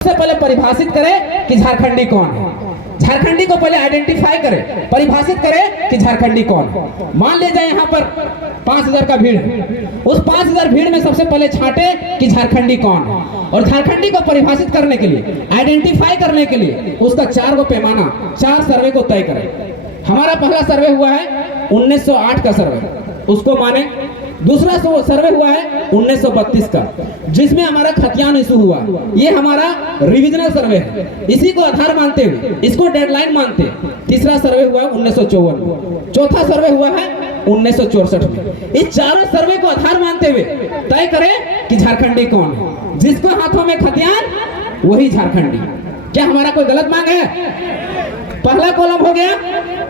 सबसे पहले परिभाषित करें कि झारखंडी कौन है। झारखंडी को पहले आइडेंटिफाई करें, परिभाषित करें कि झारखंडी कौन है। मान ले जाए यहाँ पर 5000 का भीड़ है, उस 5000 भीड़ में सबसे पहले छांटे कि झारखंडी कौन है। और झारखंडी को परिभाषित करने के लिए, आइडेंटिफाई करने के लिए उसका 4 गो पैमाना, 4 सर्वे को तय करें। हमारा पहला सर्वे हुआ है 1908 का सर्वे, उसको माने। दूसरा सर्वे हुआ है 1932 का, जिसमें हमारा खतियान इशू हुआ। ये हमारा रिविजनल सर्वे है, इसी को आधार मानते हुए इसको डेडलाइन मानते। तीसरा सर्वे हुआ 1954 में, चौथा सर्वे हुआ है 1964 में। इस चारों सर्वे को आधार मानते हुए तय करें कि झारखंडी कौन है। जिसको हाथों में खतियान वही झारखंडी। क्या हमारा कोई गलत मांग है? पहला कॉलम हो गया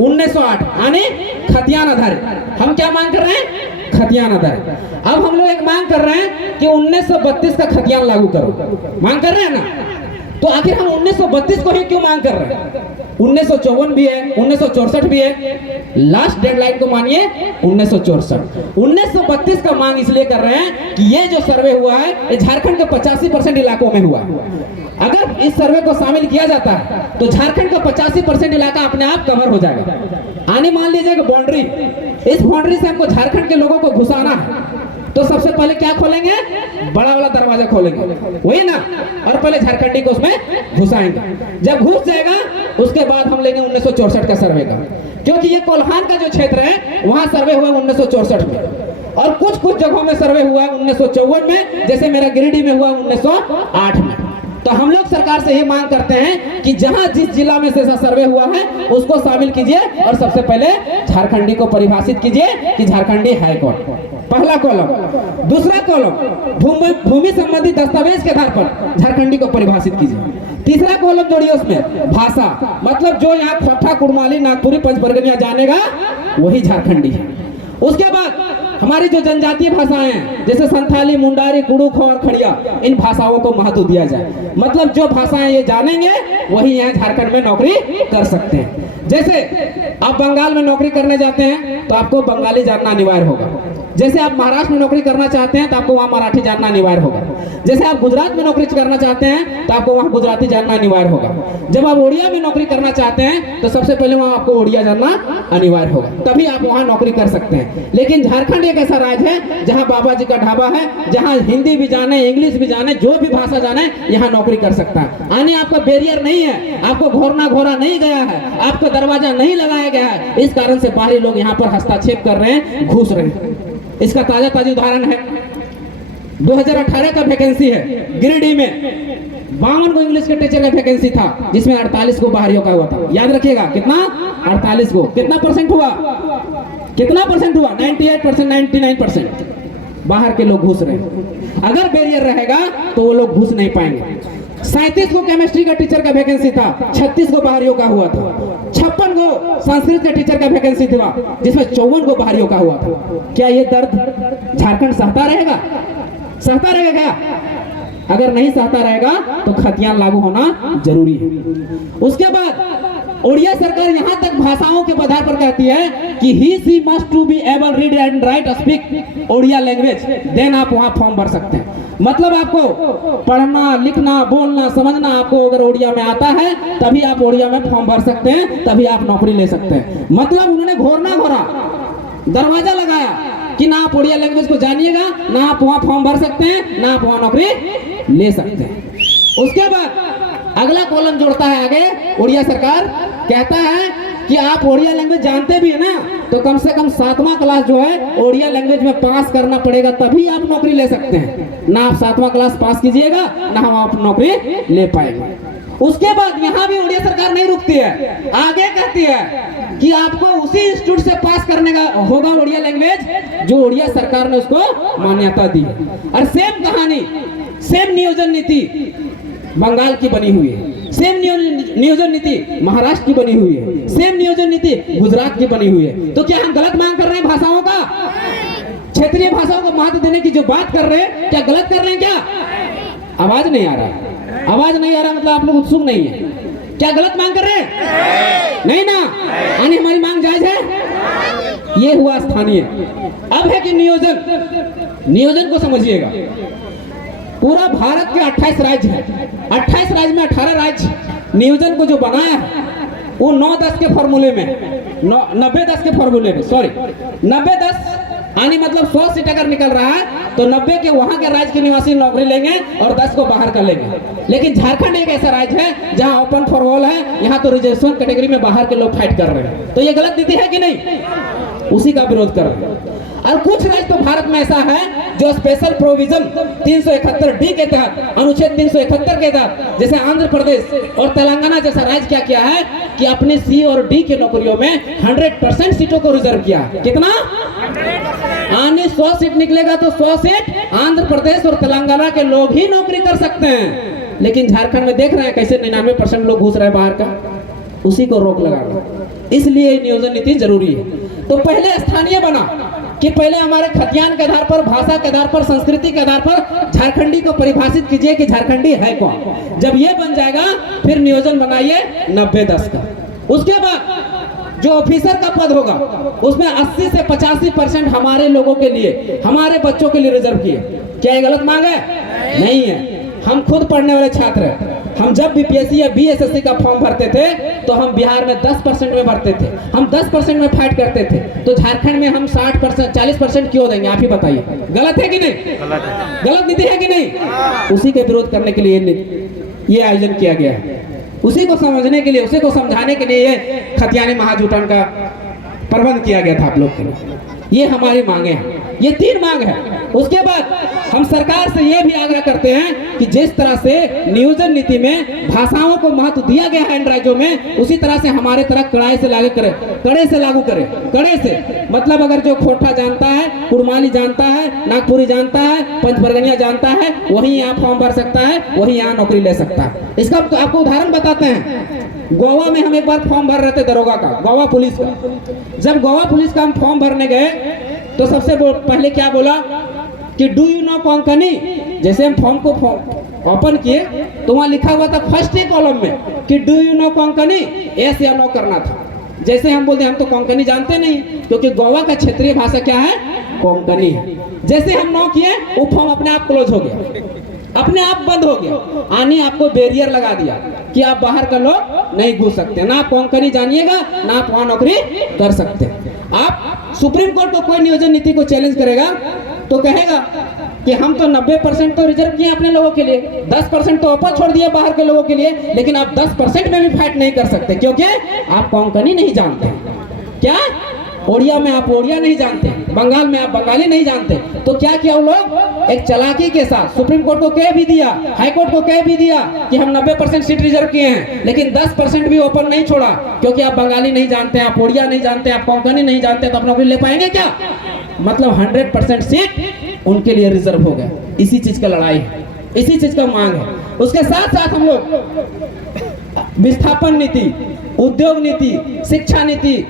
1908 यानी खतियान आधारित। हम क्या मांग कर रहे हैं? खतियान आधारित। अब हम लोग एक मांग कर रहे हैं कि 1932 का खतियान लागू करो। मांग कर रहे हैं ना? तो आखिर हम 1932 को ही क्यों मांग कर रहे हैं? 1954 भी है, 1964 भी है। लास्ट डेडलाइन को मानिए 1964। 1932 का मांग इसलिए कर रहे हैं कि ये जो सर्वे हुआ है ये झारखंड के 85% इलाकों में हुआ। अगर इस सर्वे को शामिल किया जाता है तो झारखंड का 85% इलाका अपने आप कवर हो जाएगा। आने मान लीजिए बाउंड्री, इस बाउंड्री से हमको झारखंड के लोगों को घुसाना है, तो सबसे पहले क्या खोलेंगे? बड़ा वाला दरवाजा खोलेंगे, वही ना। और पहले झारखंडी को उसमें घुसाएंगे। जब घुस जाएगा उसके बाद हम लेंगे 1964 का सर्वे का, क्योंकि ये कोल्हान का जो क्षेत्र है वहां सर्वे हुआ 1964 में। और कुछ जगहों में सर्वे हुआ 1954 में, जैसे मेरा गिरिडीह में हुआ 1908 में। तो हम लोग सरकार से ये मांग करते हैं कि जहां जिस जिला में से सर्वे हुआ है उसको शामिल कीजिए और सबसे पहले झारखंडी को परिभाषित कीजिए कि झारखंडी है कौन। पहला कॉलम। दूसरा कॉलम भूमि संबंधी दस्तावेज के आधार पर झारखंडी को परिभाषित कीजिए। तीसरा कॉलम जोड़िए उसमें भाषा, मतलब जो यहाँ खोटा, कुड़माली, नागपुरी, पंचबरगनिया जानेगा वही झारखंडी है। उसके बाद हमारी जो जनजातीय भाषाएं हैं जैसे संथाली, मुंडारी, कुड़ुख और खड़िया, इन भाषाओं को महत्व दिया जाए। मतलब जो भाषाएं ये जानेंगे वही यहाँ झारखंड में नौकरी कर सकते हैं। जैसे आप बंगाल में नौकरी करने जाते हैं तो आपको बंगाली जानना अनिवार्य होगा। जैसे आप महाराष्ट्र में नौकरी करना चाहते हैं तो आपको वहाँ मराठी जानना अनिवार्य होगा। जैसे आप गुजरात में नौकरी करना चाहते हैं तो आपको वहाँ गुजराती जानना अनिवार्य होगा। जब आप ओडिया में नौकरी करना चाहते हैं तो सबसे पहले वहाँ आपको ओडिया जानना अनिवार्य होगा, तभी आप वहाँ नौकरी कर सकते हैं। लेकिन झारखंड एक ऐसा राज्य है जहाँ बाबा जी का ढाबा है, जहाँ हिंदी भी जाने, इंग्लिश भी जाने, जो भी भाषा जाने यहाँ नौकरी कर सकता है। यानी आपका बैरियर नहीं है, आपको घोरना नहीं गया है, आपका दरवाजा नहीं लगाया गया है। इस कारण से बाहरी लोग यहाँ पर हस्तक्षेप कर रहे हैं, घुस रहे हैं। इसका ताजा उदाहरण है 2018 का वैकेंसी है गिरिडीह में। 52 को इंग्लिश के टीचर का वैकेंसी था, जिसमें 48 को बाहरियों का हुआ था। याद रखिएगा कितना? 48 को। कितना परसेंट हुआ? 98%, 99% बाहर के लोग घुस रहे हैं। अगर बैरियर रहेगा तो वो लोग घुस नहीं पाएंगे। 37 को केमिस्ट्री का टीचर का वैकेंसी था, 36 को बाहरियों का हुआ था। 56 को संस्कृत के टीचर का वैकेंसी था, जिसमें 54 को बाहरियों का हुआ था। क्या ये दर्द झारखंड सहता रहेगा? सहता रहेगा क्या? अगर नहीं सहता रहेगा तो खतियान लागू होना जरूरी है। उसके बाद ओडिया सरकार यहाँ तक भाषाओं के आधार पर कहती है कि he she must to be able read and write speak Odia language, then आप वहाँ फॉर्म भर सकते हैं। मतलब आपको पढ़ना, लिखना, बोलना, समझना आपको अगर ओडिया में आता है तभी आप ओडिया में फॉर्म भर सकते हैं, तभी आप नौकरी ले सकते हैं। मतलब उन्होंने घोरा दरवाजा लगाया कि ना आप ओडिया लैंग्वेज को जानिएगा, ना आप वहाँ फॉर्म भर सकते हैं, ना आप वहाँ नौकरी ले सकते हैं। उसके बाद अगला कॉलम जोड़ता है आगे ओडिया सरकार, कहता है कि आप ओडिया लैंग्वेज जानते भी है ना, तो कम से कम 7वां क्लास जो है ओडिया लैंग्वेज में पास करना पड़ेगा, तभी आप नौकरी ले सकते हैं। ना आप 7वां क्लास पास कीजिएगा ना हम आप नौकरी ले पाएंगे। उसके बाद यहाँ भी ओडिया सरकार नहीं रुकती है, आगे कहती है कि आपको उसी इंस्टीट्यूट से पास करने का होगा ओडिया लैंग्वेज जो ओडिया सरकार ने उसको मान्यता दी। और सेम कहानी, सेम नियोजन नीति बंगाल की बनी हुई है, सेम नियोजन नीति महाराष्ट्र की बनी हुई है, सेम नियोजन नीति गुजरात की बनी हुई है। तो क्या हम गलत मांग कर रहे हैं भाषाओं का? क्षेत्रीय भाषाओं को महत्व देने की जो बात कर रहे हैं, क्या गलत कर रहे हैं क्या? आवाज नहीं आ रहा, आवाज नहीं आ रहा मतलब आप लोग उत्सुक नहीं है। क्या गलत मांग कर रहे हैं? नहीं ना? यानी हमारी मांग जायज है। ये हुआ स्थानीय। अब है कि नियोजन को समझिएगा। पूरा भारत के 28 राज्य है, 28 राज्य में 18 राज्य नियोजन को जो बनाया है वो 9-10 के फॉर्मूले में, 90-10 के फॉर्मूले में, सॉरी 90-10 यानी मतलब 100 सीट अगर निकल रहा है तो 90 के वहां के राज्य के निवासी नौकरी लेंगे और 10 को बाहर कर लेंगे। लेकिन झारखंड एक ऐसा राज्य है जहां ओपन फॉर ऑल है, यहाँ तो रिजर्वेशन कैटेगरी में बाहर के लोग फाइट कर रहे हैं। तो ये गलत नीति है कि नहीं? उसी का विरोध कर रहे हैं। और कुछ राज्य तो भारत में ऐसा है जो स्पेशल प्रोविजन 371D के तहत, अनुच्छेद 371 के तहत, जैसे आंध्र प्रदेश और तेलंगाना जैसा राज्य क्या किया है कि अपने C और D के नौकरियों में 100% सीटों को रिजर्व किया। कितना? यानी 100 सीट निकलेगा तो 100 सीट आंध्र प्रदेश और तेलंगाना के लोग ही नौकरी कर सकते हैं। लेकिन झारखंड में देख रहे हैं कैसे 99% लोग घुस रहे हैं बाहर का, उसी को रोक लगा। इसलिए नियोजन नीति जरूरी है। तो पहले स्थानीय बना कि पहले हमारे खतियान के आधार पर, भाषा के आधार पर, संस्कृति के आधार पर झारखंडी को परिभाषित कीजिए कि झारखंडी है कौन। जब ये बन जाएगा फिर नियोजन बनाइए 90-10 का। उसके बाद जो ऑफिसर का पद होगा उसमें 80 से 85% हमारे लोगों के लिए, हमारे बच्चों के लिए रिजर्व किए। क्या ये गलत मांग है? नहीं है। हम खुद पढ़ने वाले छात्र हैं। हम जब बीपीएससी या बीएसएससी का फॉर्म भरते थे तो हम बिहार में 10% में भरते थे, हम 10% में फाइट करते थे। तो झारखंड में हम 60%, 40% क्यों देंगे? आप ही बताइए। गलत है कि नहीं? गलत नीति है कि नहीं? उसी के विरोध करने के लिए ये आयोजन किया गया है। उसी को समझने के लिए, उसी को समझाने के लिए ये खतियानी महाजुटन का प्रबंध किया गया था आप लोग के लिए। ये हमारी मांगे हैं, ये 3 मांग है। उसके बाद हम सरकार से ये भी आग्रह करते हैं कि जिस तरह से नियोजन नीति में भाषाओं को महत्व दिया गया है इन राज्यों में, उसी तरह से हमारे तरह कड़ाई से लागू करे, कड़े से लागू करे। कड़े से मतलब अगर जो खोटा जानता है, कुड़माली जानता है, नागपुरी जानता है, पंचबरगनिया जानता है, वही यहाँ फॉर्म भर सकता है, वही यहाँ नौकरी ले सकता है। इसका तो आपको उदाहरण बताते हैं। गोवा में हम एक बार फॉर्म भर रहे थे दरोगा का, गोवा पुलिस का। जब गोवा पुलिस का हम फॉर्म भरने गए तो सबसे पहले क्या बोला कि डू यू नो कोंकणी। जैसे हम फॉर्म को ओपन किए तो वहां लिखा हुआ था फर्स्ट ही कॉलम में कि do you know Konkani, yes या नो करना था। जैसे हम बोलते हम तो कोंकणी जानते नहीं, क्योंकि गोवा का क्षेत्रीय भाषा क्या है? कोंकणी। जैसे हम नो किए वो फॉर्म अपने आप क्लोज हो गया, अपने आप बंद हो गया। आने आपको बैरियर लगा दिया कि आप बाहर का लोग नहीं घुस सकते, ना आप कोंकणी जानिएगा, ना आप वहां नौकरी कर सकते। आप सुप्रीम कोर्ट को कोई नियोजन नीति को चैलेंज करेगा तो कहेगा कि हम तो 90% तो रिजर्व किए अपने लोगों के लिए, 10% तो ऊपर छोड़ दिए बाहर के लोगों के लिए, लेकिन आप 10% में भी फाइट नहीं कर सकते क्योंकि आप कोंकणी नहीं जानते। क्या? ओडिया में आप ओडिया नहीं जानते, बंगाल में आप बंगाली नहीं जानते। तो क्या किया वो लोग? एक चालाकी के साथ सुप्रीम कोर्ट को कह भी दिया, हाई कोर्ट को कह भी दिया कि हम 90% सीट रिजर्व किए हैं, लेकिन 10% भी ओपन नहीं छोड़ा क्योंकि आप बंगाली नहीं जानते, आप ओडिया नहीं जानते, आप कोंकणी नहीं जानते, तो आप नौकरी ले पाएंगे क्या? मतलब 100% सीट उनके लिए रिजर्व हो गया। इसी चीज का लड़ाई है, इसी चीज का मांग है। उसके साथ साथ हम लोग विस्थापन नीति, उद्योग नीति, शिक्षा नीति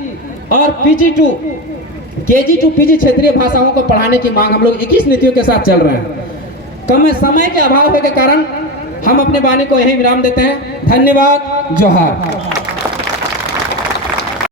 और PG to KG to PG क्षेत्रीय भाषाओं को पढ़ाने की मांग हम लोग 21 नीतियों के साथ चल रहे हैं। कम समय के अभाव के कारण हम अपने वाणी को यहीं विराम देते हैं। धन्यवाद। जोहार।